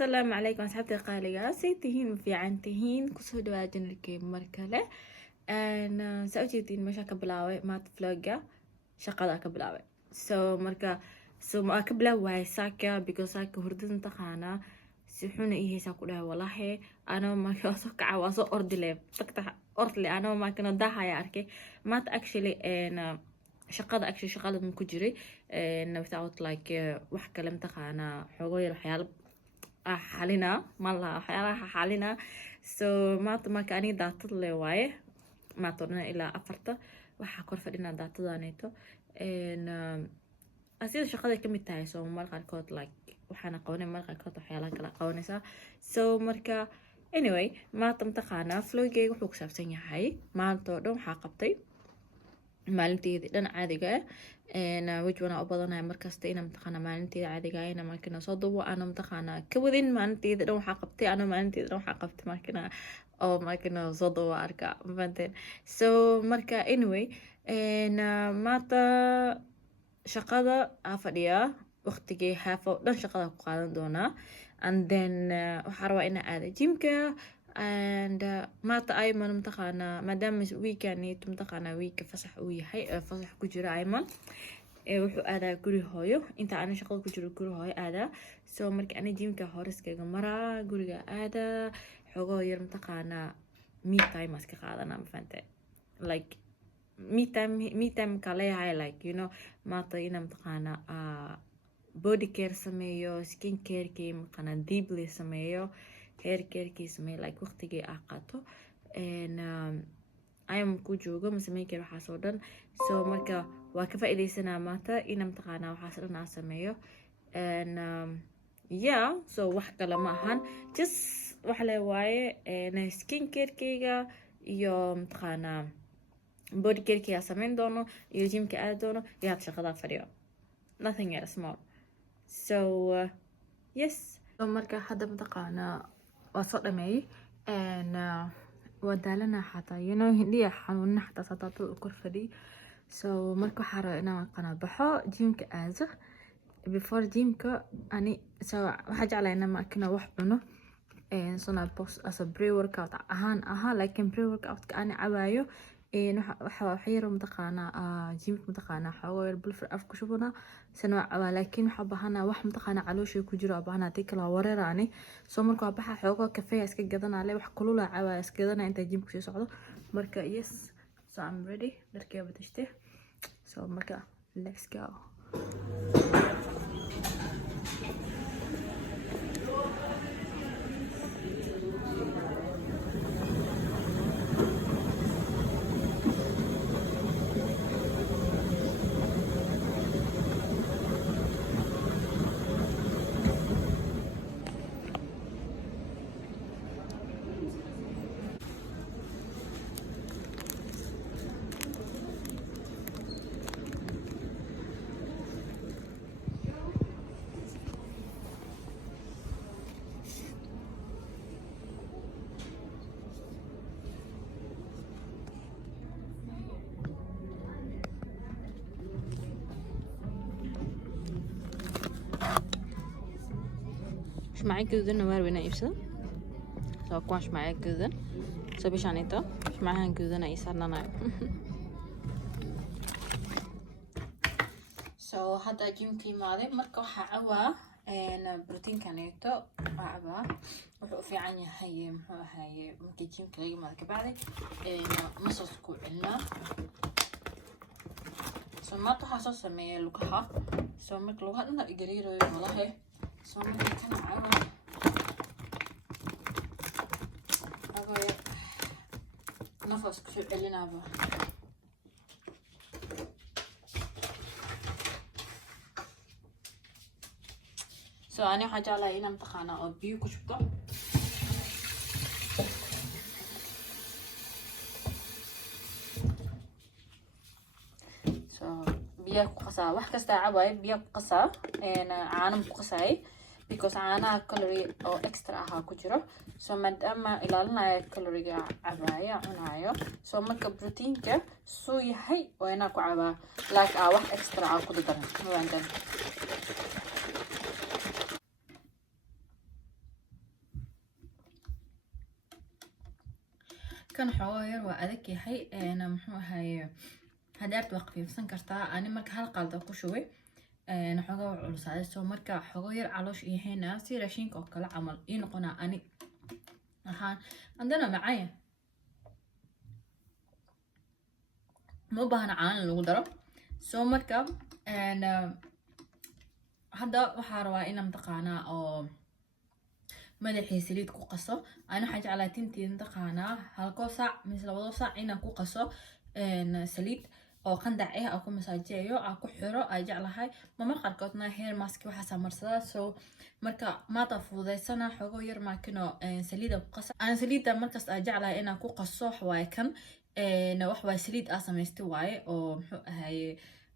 السلام عليكم أصحابتي القالية سيتهين في عنتهين كسو دواجن الكيم مركلة أنا سأوجدين مشا كبلاوي مات فلوجا شقادا كبلاوي مركا ما كبلاوي ساكا بيكو ساكا هردن تخانا سيحونا إيه ساكولا والله أنا ما كاسوك عواسو أردلي تكتح أردلي أنا ما كنا داها يا أركي مات actually أنا شقادا من كجري أنا without like wax kale mataqaana xogo yar waxyaalo xalina ma laha waxyaalaha xalina maanta marka aniga daatad le waaye maanta odhan ilaa 4 waxaa kor fadhinaa daatadaaneyto sida shaqada ka mid tahay marka qaarkood like waxaana qabanay marka qaarkood waxyaalaha kala qabanaysaa marka anyway maanta mataqaanaa flowgeyga wuxuu ku saabsan yahay maanta oo dhan waxaa qabtay maalinteedii dhan caadiga wajwana u badanahay markasta ina mataqaana maalinteeda caadiga ina markina soo duubo ana mataqaana ka wadin maalinteeda dhan waxaa qabtay ana maalinteeda dhan waxaa qabtay markina soo duubo arka mafanteen marka anyway maanta shaqada fadhiya waqtigii haafo dhan shaqada ku qaadan doonaa and then waxaa rabaa inaa aada jimka and maanta ayman mataqaana maadaama weekaniitu mataqaana weeka fasax uu yahay fasax ku jira ayman wuxuu aadaa guri hooyo inta ana shaqada ku jiro guri hooyo aadaa marka ana jimka horiskaga maraa guriga aadaa xogoo yar mataqaana me time iska qaadana mafante like me time ka leeyahay like you know maanta ina mataqaana body care sameeyo skin care kii mataqaana deeply sameeyo hair care kii sameeyo like waqtigii qaato ayam ku joogo ma sameyn karo waxaas oo dhan marka waa ka faa'iideysanaa maanta ina mataqaana waxaas dhan aan sameeyo wax kale ma ahan just wax le waaye skin care keyga iyo mataqaana body care kii aan sameyn doono iyo gymka aadi doono iyo had shaqada fadhiyo nothing else more yes marka hadda mataqaana waa soo dhameeyay waa daalana xataa hindhiya xanuunina xataa sadaatu kor fadhi marka waxaa rabaa inaan qana baxo jimka aado before jimka ani waxaa jeclaa inaan markina wax cuno as a pre workout ahaan laakiin pre workout ka ani cabaayo waxa yar mataqaana jimka mataqaana xogo yar bulfur af ku shubana sanoo cabaa laakiin waxa baahana wax mataqaana caloosha ku jiro baahana tii kala wareerani marka waa baxa xogo kafee iska gadanaa wax kulula cabaa iska gadanaa inta jimka soo socdo marka yes I'm ready darkee badashte marka let's go مش معاك جدا نوار بنا يبسا كواش معاك جدا بيش عنيتا مش معاها جدا يسارنا نايم هذا جيمكي ماضي مركو حعوا بروتين كانيتو عبا wuxuu fiican yahay muxuu ahaye markii jimka laga maad ka bacday muscles ku cilna maanta waxaa soo sameeyay lugaha marka lugaha dhan la gariirayo walahi marka kan caba nafas ku soo celinaaba أنا حاجة على هنا متخانة أو بيو كشبطة بيا قصا واحد كستا عباي بيا قصا أنا عانم قصاي because عانا كالوري أو إكسترا ها كجرو مادام إلى لنا كالوري عبايا عنايو مركا بروتين كا سوي هاي وأنا كعبا لاك واحد إكسترا كده درن هو عندنا كان حواير وأذك يحي أنا محوها هاي هدارت وقفي بسن كرتا أنا مرك هالقالد أكو شوي أنا حوجا علوس على سو مرك حواير علوش هنا سي راشين كوكلا عمل ينقنا أني أها عندنا معايا مو بهنا عان الغدرة سو مرك أنا هذا وحاروا إنا متقانا أو madaxii saliid ku qaso ana waxa jeclaa tinteeda taqaana halko saac mise labado saac inaan ku qaso saliid oo qandac ah aan ku masaajeeyo aan ku xiro ay jeclahay mama qarkoodna hair mask waxa samarsada so marka maata fududeysana xogo yar maakino saliida ku qaso aan saliida markaas ay jeclahay inaan ku qaso waxa kan wax waa saliid aan samaystay waaye oo muxuu ahaay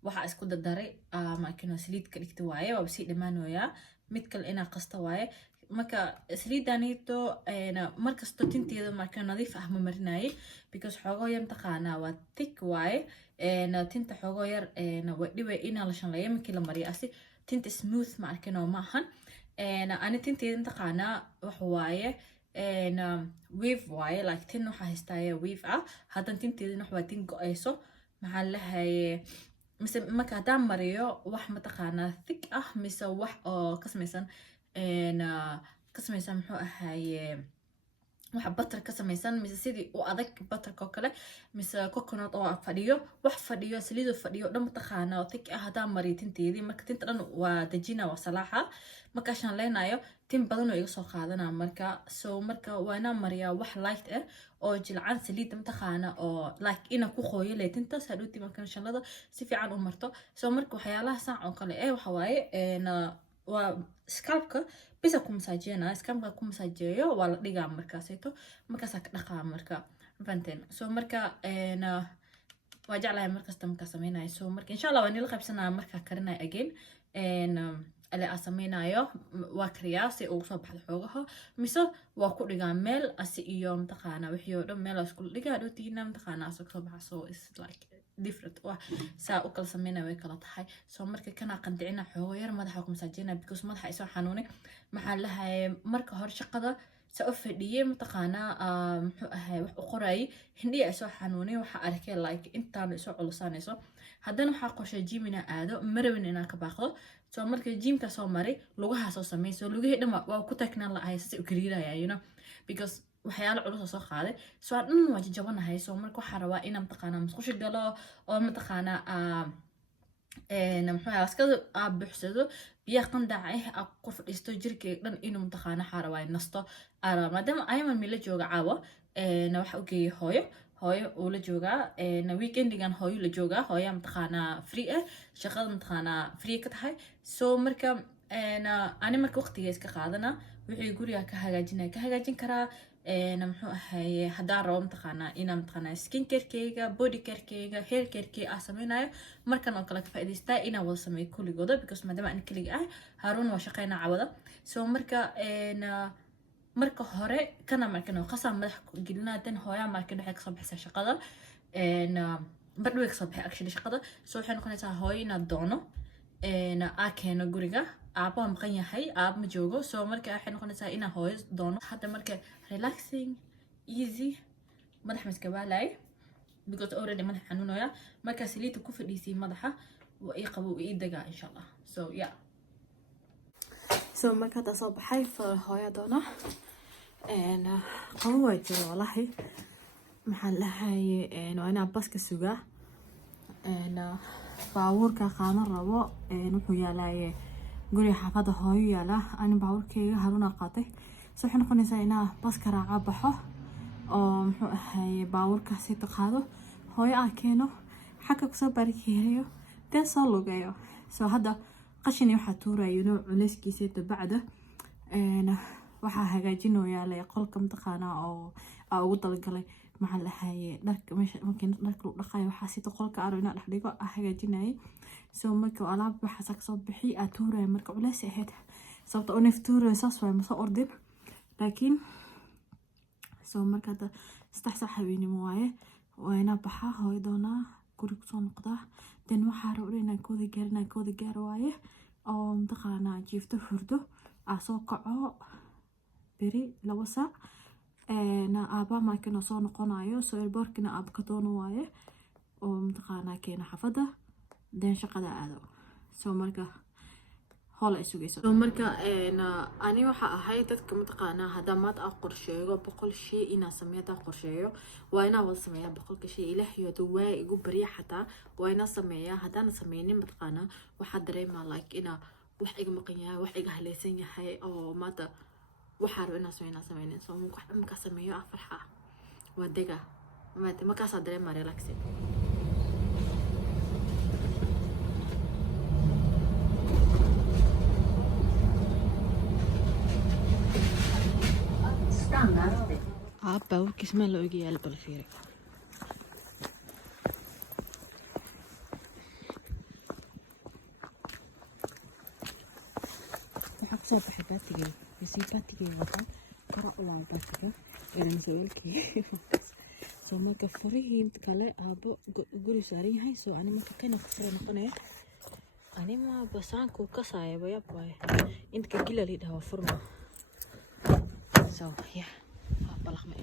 waxa isku dadaray maakino saliid ka dhigtay waaye waa si dhamaanooya mid kale inaan qasto waaye marka saliidanito markasto tinteeda marka nadiif ah ma marinaay because xogo yar taqaana waa thick waaye tinta xogo yar waa dhibay inaan la shanleeyo markii la mariyo asi tinta smooth ma arkino ma ahan ani tinteeda taqaana wax waaye wave waaye like tin waxa haystaya wave ah hadan tinteeda wax waa tin go'ayso maxaa lahaye mise marka hadaan mariyo wax ma taqaana thick ah mise wax oo ka samaysan كسميسان محو أهاي واحد بطر كسميسان مثل سيدي وأذك بطر كوكله مثل كوكونات أو فديو واحد فديو سليدو فديو لما تخانا وتك هذا مريتين تيدي مركا تنترن ودجينا وصلاحة مركا شان لينا يو تين بدنو يقصو خادنا مركا سو مركا وانا مريا واحد لايت أو جلعان سليد متخانا أو لايك إنا كوخوي ليتنتا سالوتي مركا شان لذا سيفي عن أمرتو سو مركا وحيالها ساعة وقالي وحواي وسكالبكا بس أكون مساجينا سكالبكا أكون مساجيو ولا ديجا مركا سيتو مركا ساك دقا مركا فانتين سو مركا واجع لها مركا استمكا سمينا سو مركا إن شاء الله واني لقى بسنا مركا كرنا أجين اللي أسمينا يو وكريا سي أوصل بحد حوجها مثل وأكون ديجا ميل أسي يوم تقانا وحيو دم ميل أسكول ديجا دو تينا متقانا أسوق صباح so it's like different saa u kala sameynaa way kala tahay soo marka kana qandicina xogo yar madaxa ku masaajina because madaxa isoo xanuunay maxaa lahaay marka hor shaqada saa u fadhiyay mataqaanaa muxuu ahay wax u qoray hindhiya isoo xanuunay waxa arkay like intaan isoo culusanayso haddana waxa qorshe jimina aado marabin inaan ka baaqdo soo marka jimka soo maray lugaha soo sameeyso lugaha dhama waa ku tagnaan la ahay si u kariiraya you know because waxyaalo culus soo qaaday soo dhan waa jabanahay soo marka waxa rabaa inaan taqaana musqusha galo oo ma taqaana muxuu askada buuxsado biyo qandac ah ku fadhiisto jirkeyga dhan inuu taqaana xaraway nasto maadaama ayman mila jooga caawa waxa u geeyay hooyo oo la jooga weekendigan hooyo la jooga hooyo ma taqaana free shaqada ma taqaana free ka tahay soo marka ani marka waqtiga iska qaadana wixii guriga ka hagaajin karaa محو هاي هدار روم تقانا إنا متقانا سكين كيركيغا بودي كيركيغا هير كيركي أسمينايو مركان أو كلاك فايديستا إنا وصمي كل جودة بيكوس مادام أنا كلي هارون وشقينا عوضة سو مركا إنا مركا هوري كنا مركنا وقسم مدح قلنا دن هويا مركنا حيك صبح شقادة إنا بدوك صبح أكشلي شقادة سو حين كنا هوي ندونو إنا أكينو جوريجا أبا مقيا هاي أب مجوجو سو مركا حين كنا إنا هوي دونو حتى مركا relaxing easy مدح مسكبالاي because already مدح حنونويا مركا سليتو كفر ديسي مدحة وإيقبو إيدقا إن شاء الله so yeah so مركا تصوب حي فهويا دونا أنا قوة جرى والله محلها هاي أنا باسك السجا أنا باوركا خامر ربو نحو يالاي قولي حفاظة هاي يالا أنا باوركي هارونا قاطي سو حنا قنيسا إنا باسكا راعا بحو oo muxuu ahay baawarkaasi taqaado hooyo ah keeno xagga ku soo barkeeyo dee soo lugayo soo hadda qashin waxa tuurayo inuu culayskiisa tabacda waxa hagaajinayaa la qolka mtaqaana oo ugu dalgalay maxaa la haye dharka meesha markii dharka uu dhaqayo waxa si qolka aro ina dhex dhigo hagaajinay soo marka alaab waxa soo bixi tuurayo marka culays ahayd sababta oo naftuurayo saas way ma soo ordin laakiin soo marka hada saddex saac habeenimo waaye waana baxa hooyo doona guri ku soo noqda dan waxa rabaa inaan kooda gaar waaye oo mtaqaana jiifto hurdo soo kaco beri 2 saac aabaa markana soo noqonayo soo elboorkina aab ka doono waaye oo mataqaanaa keena xafada deen shaqada aado soo marka hola isugayso soo marka ani waxa ahay dadka mataqaanaa hadda maad aan qorsheeyo 100 shay inaan sameeyo qorsheeyo waa inaan wada sameeyaa 100 shay ilaahay oo waa igu bariya xataa waa inaan sameeyaa haddaan sameynin mataqaanaa waxa dareemaa like ina wax iga maqan yahay wax iga haleysan yahay oo maanta waxa rabo inaan sameynin soo marka sameeyo farxa waa dega maanta markaas dareemaa relaxing aabba warkiis ma la ogi yaal bal fiiri waxa ku soo baxay baatiga bisi baatiga waxa qara waa baatiga inaan sawirkii soo marka furihiin kale aabbo guri saaran yahay soo ani marka kana ku soo noqonay ani ma basaanku ka saayay yaabay inta gila lidhawa furma so yeah balaqmay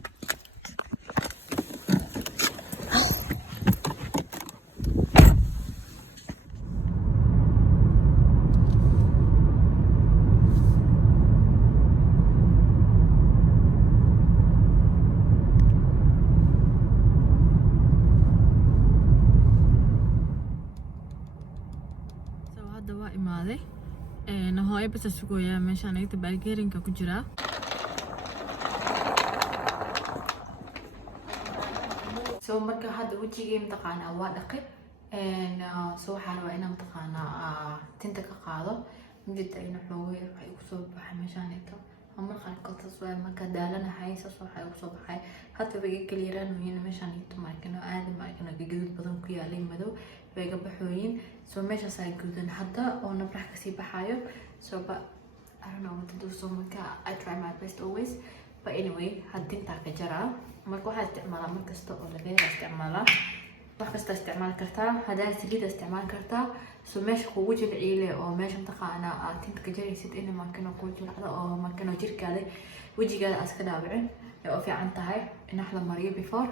so hadda waa imaaday hooyo bas sugoyaa meeshaan ay tabaargeerinka ku jira soo marka hadda wajigii mataqaanaa waa dhaqay soo waxaan rabaa inaan mataqaanaa tinta ka qaado midda ayna xoogay waxay ku soo baxay meeshaan inta ama qalka soo marka daalanahay saas waxay ku soo baxay hadda way kaliiraan weyn meeshaan inta markano aad markano gaduud badan ku yaalay madow way ga baxooyin soo meeshaas ay gudan hadda oo nabrax ka sii baxayo soo ba I don't know what to do so marka I try my best always but anyway hadinta ka jara marka waxa isticmaalaa markasta oo laga isticmaalaa wax kasta isticmaal kartaa hadaa saliid isticmaal kartaa soo meesha kugu jilciile oo meesha taqaana aad tinta ka jaraysid in markana ku jilcdo oo markana jirkaada wajigaada aska dhaawicin oo fiican tahay in wax la mariyo before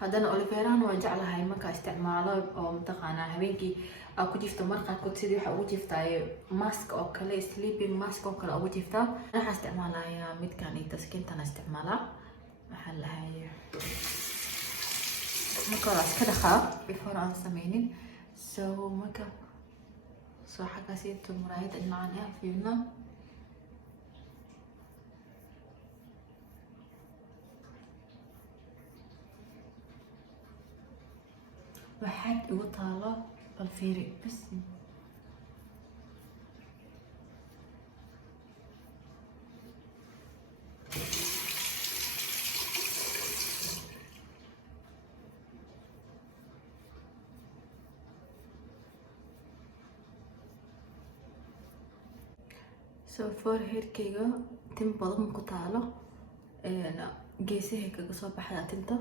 haddana oliveran waa jeclahay marka isticmaalo oo taqaana habeenkii ku jifto marqa ku sidii waxa ugu jiftay mask oo kale sleeping mask oo kale ugu jifta waxa isticmaalaya midkan inta skintan isticmaala waxa la hayo marka la iska dhaqa before aan sameynin so marka soo xaga si tumraayad inaan fiirno waxaad ugu taalo بالفيري بس سو فور هير كيغا تم بدن ku taalo geesaha kaga soo baxda tinta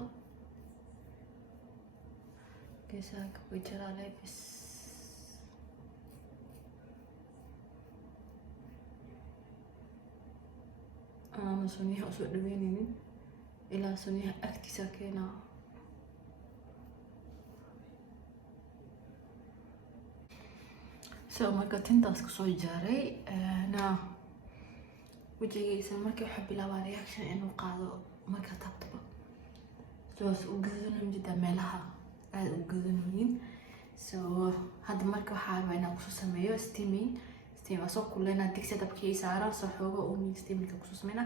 geesaha ka wajara leebis ama suniha soo dhaweynaynin ilaa suniha agtiisa keena soo marka tintaas ka soo jaaray na wajigiisa markii waxa bilaabay reaction inuu qaado marka tabtaba soo u gadan jida meelaha aad u gadanooyin soo hadda marka waxa rabaa inaan ku sameeyo steaming asoo kulena digsi dabkii saaran soo xoogo oo mid steaming ku sameeyna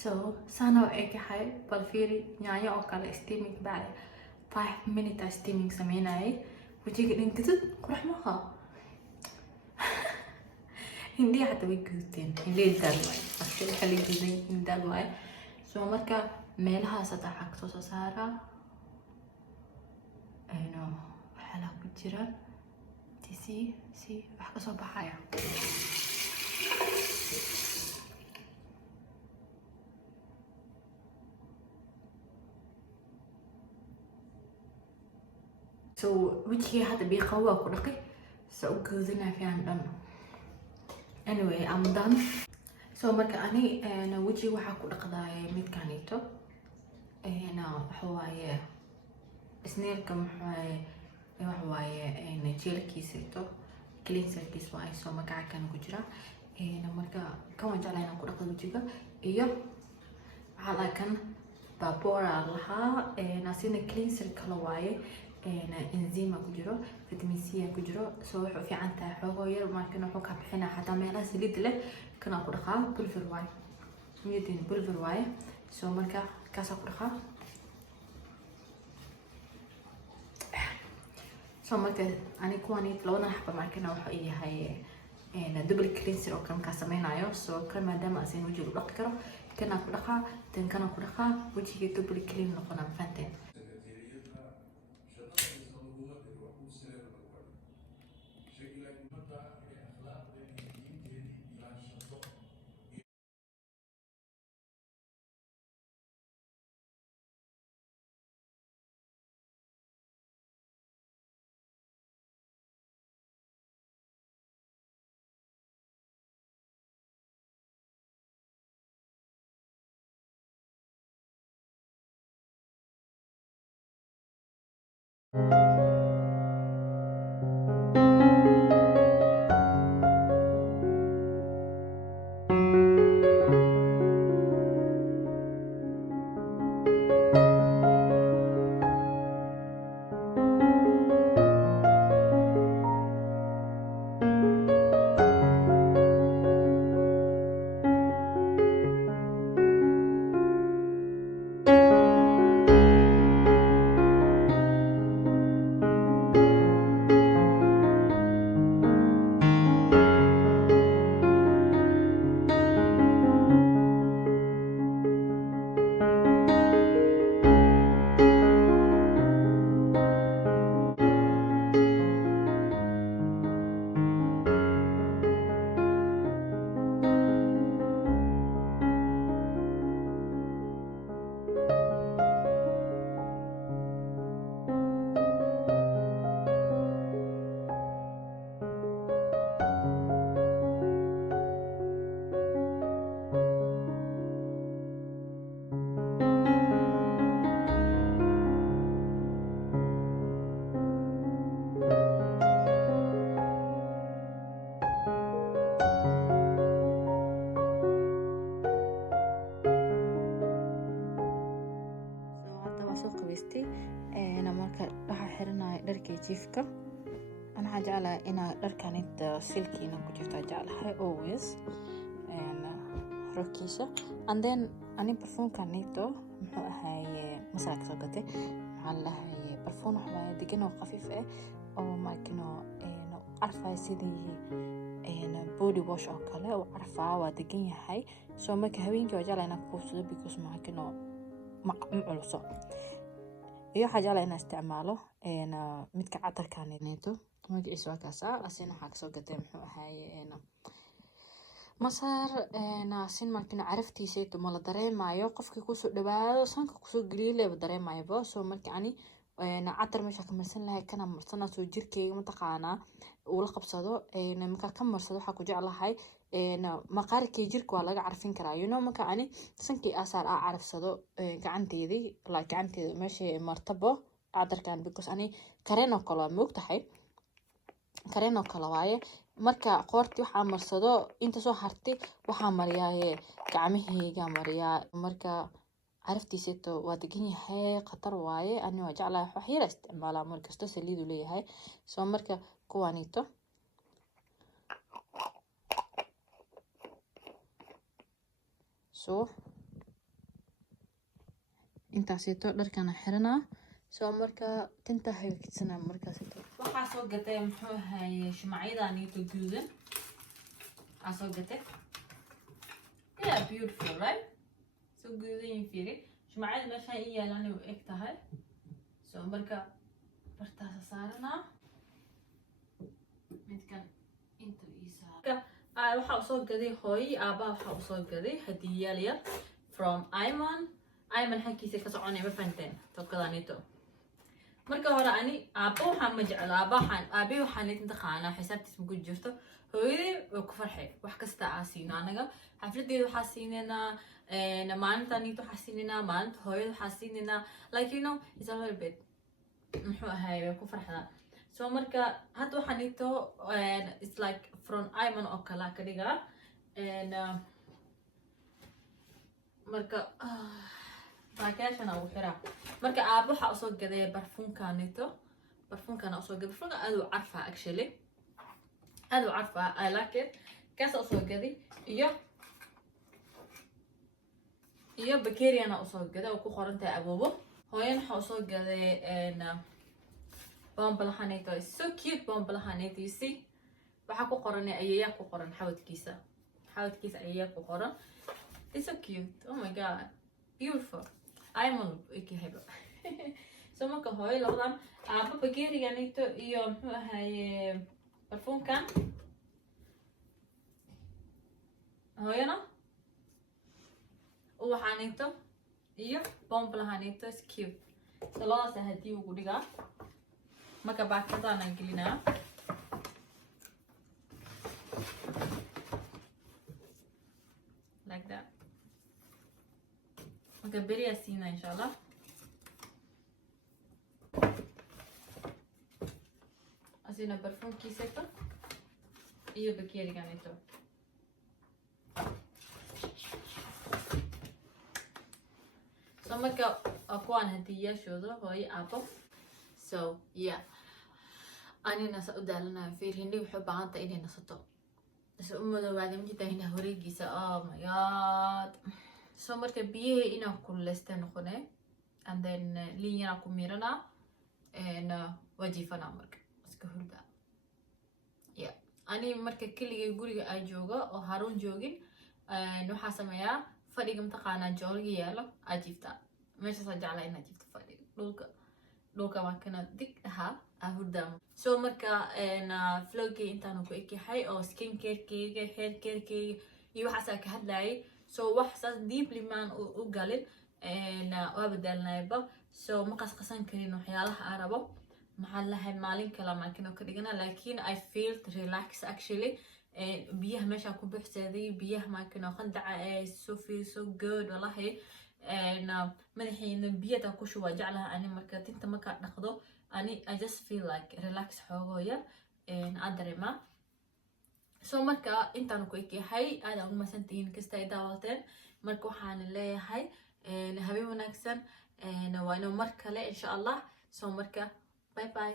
so sana ay kahay balfiiri nyaanya oo kale steaming baa 5 minutes steaming sameynay wajiga dhinkadud qurux maaha hindi حتى ويجوتين hindi dalway after xali guday hindi dalway soo marka meelaha saddex xaq soo saara ayno waxa ku jira tisi wax ka soo baxaya so wajiga hadda biiqawa ku dhaqay soo gudana fiican dhan anyway I'm done. So marka ani waji waxa ku dhaqdaay mid kanito waxa waaye snailka waxa waaye jeelkiisa cleanserkiisa waa ay soo magaca kan ku jira marka kan waan jeclahay inaan ku dhaqdo wajiga iyo waxa kan babora laha asina cleanser kala waaye enzyme ku jiro vitamin C ku jiro soo wuxuu fiican tahay xogo yar marka wuxuu ka bixinaa xataa meelaha saliid leh kana ku dhaqaa pulver waaye miyadin pulver waaye soo marka kaas ku dhaqaa soo marka ani kuwani labada xabba markana waxa ay yahay double cleanser oo kan ka sameeynayo soo kan maadaama asin wajiga u dhaqi karo kana ku dhaqaa tan kana ku dhaqaa wajiga double clean noqona fanteen. jiifka ana waxaan jeclahay inaan dharkan inta silkiina ku jirto jeclahay always rokiisa and then ani perfumekan nito muxuu ahaye masaaka soo gatay waxaan lahaye perfume wax waaye degan oo khafiif ah oo maakino arfay sidii body wash oo kale oo arfaa waa degan yahay soo marka haweenkii waa jeclahay inaan ku soo because maakino maculuso iyo waxa jeclahay inaan isticmaalo midka catarkan neeto magaciisa waa kaasa asina waxa ka soo gatay muxuu ahaye masar naasin markina caraftiisa ay tuma la dareemayo qofkii ku soo dhawaado sanka ku soo galiilay dareemayo soo markani catar meesha ka marsan lahay kana marsana soo jirkeyga mataqaana uu la qabsado marka ka marsado waxa ku jeclahay maqaarkii jirka waa laga carfin karaa marka ani sankii asaar carfsado gacanteedii gacanteeda meesha martabo cadarkan because ani kareeno kala moogtahay kareeno kala waaye marka qoorti waxa marsado inta soo hartay waxa mariyay gacmahayga mariyaa marka caraftiisa waa degan yahay khatar waaye ani waa jeclahay wax yar isticmaala markasta saliidu leeyahay soo marka kuwanito soo intaasito dharkana xirana soo marka tinta haykiisana markaasito waxa soo gatay muxuu ahaye shumaciidanito guudan soo gatay yeah beautiful right so guudan fiiri shumaciid meesha ay yaalaan oo eg tahay soo marka bartaas saarana midkan inta isa waxa soo gaday hooy aaba waxa soo gaday hadiyaal yar from Ayman xaqiisa ka soconay ma fahanteen tokadaanito marka hore ani aabbo waxaan ma jeclo aabe waxaan intaqaanaa xisaabtiis ma ku jirto hooyadii way ku farxay wax kasta aa siino anaga xafladeeda waxaa siineynaa maalintaaniit waxaa siineynaa maalinta hooyada waxaa siineynaa like you know it's a little bit muxuu ahaay way ku farxdaa so marka hadda waxaan ito it's like from Iman oo kala ka dhigaa marka baakaashana ugu xiraa marka aabbo waxaa usoo gaday barfuunkaanito barfuunkaana usoo gaday barfuunka aad u carfaa actually aad u carfaa I like it kaasa usoo gaday iyo bakeriana usoo gaday oo ku qoran tahay aboobo hooyan waxaa usoo gaday bombalahanito is so cute bombalahanito you see waxaa ku qoran ayayaa ku qoran xawadkiisa ayayaa ku qoran it's so cute oh my god beautiful I'm on okay so marka hooyo labadan aabba bakeriganito iyo muxuu ahaye barfuunkan hooyana uwaxaanito iyo bombalahanito is cute so labadaas hadii ugu dhigaa marka baakadana gelinaa like that marka beriyaa siina insha allah asina barfuunkiisata iyo bakeriganito so marka kuwaan hadiyaashooda hooyo aabbo so yeah anina sa u daalanayo fiir hindi wuxuu u baahan tahay inay nasato so u madoobaada majita hinda wareegiisa oh my god so marka biyahii inaan kuleysta noqone and then liin yaraan ku miiranaa waa jiifanaa marka iska hurda yeah ani marka keligay guriga aan jooga oo haruun joogin waxaa sameeyaa fadhiga mataqaanaa jooliga yaalo aa jiiftaa meeshaasaa jeclaa inaa jiifto fadhiga dhulka waa kana dig ahaa aa hurdaa so marka vlogay intaanu ku ekyahay oo skin carekeyga hair carekeyga iyo waxaasaa ka hadlayay so wax saas deeply maan u galin waa badaalinayba so ma qasqasan karin waxyaalaha aan rabo maxaa lahay maalin kala maakin oo ka dhigana laakiin I feel relax actually biyaha meesha ku buuxsaday biyaha maakin oo qandaca so feel so good wallahi madaxayna biyada ku shuba jeclaha ani marka tinta marka dhaqdo ani I just feel like relax xoogo yar aan dareema so marka intaan ku ekyahay aad aan u masantiin kasta ay daawateen marka waxaan leeyahay habeen wanaagsan waa inoo mar kale insha Allah so marka bye bye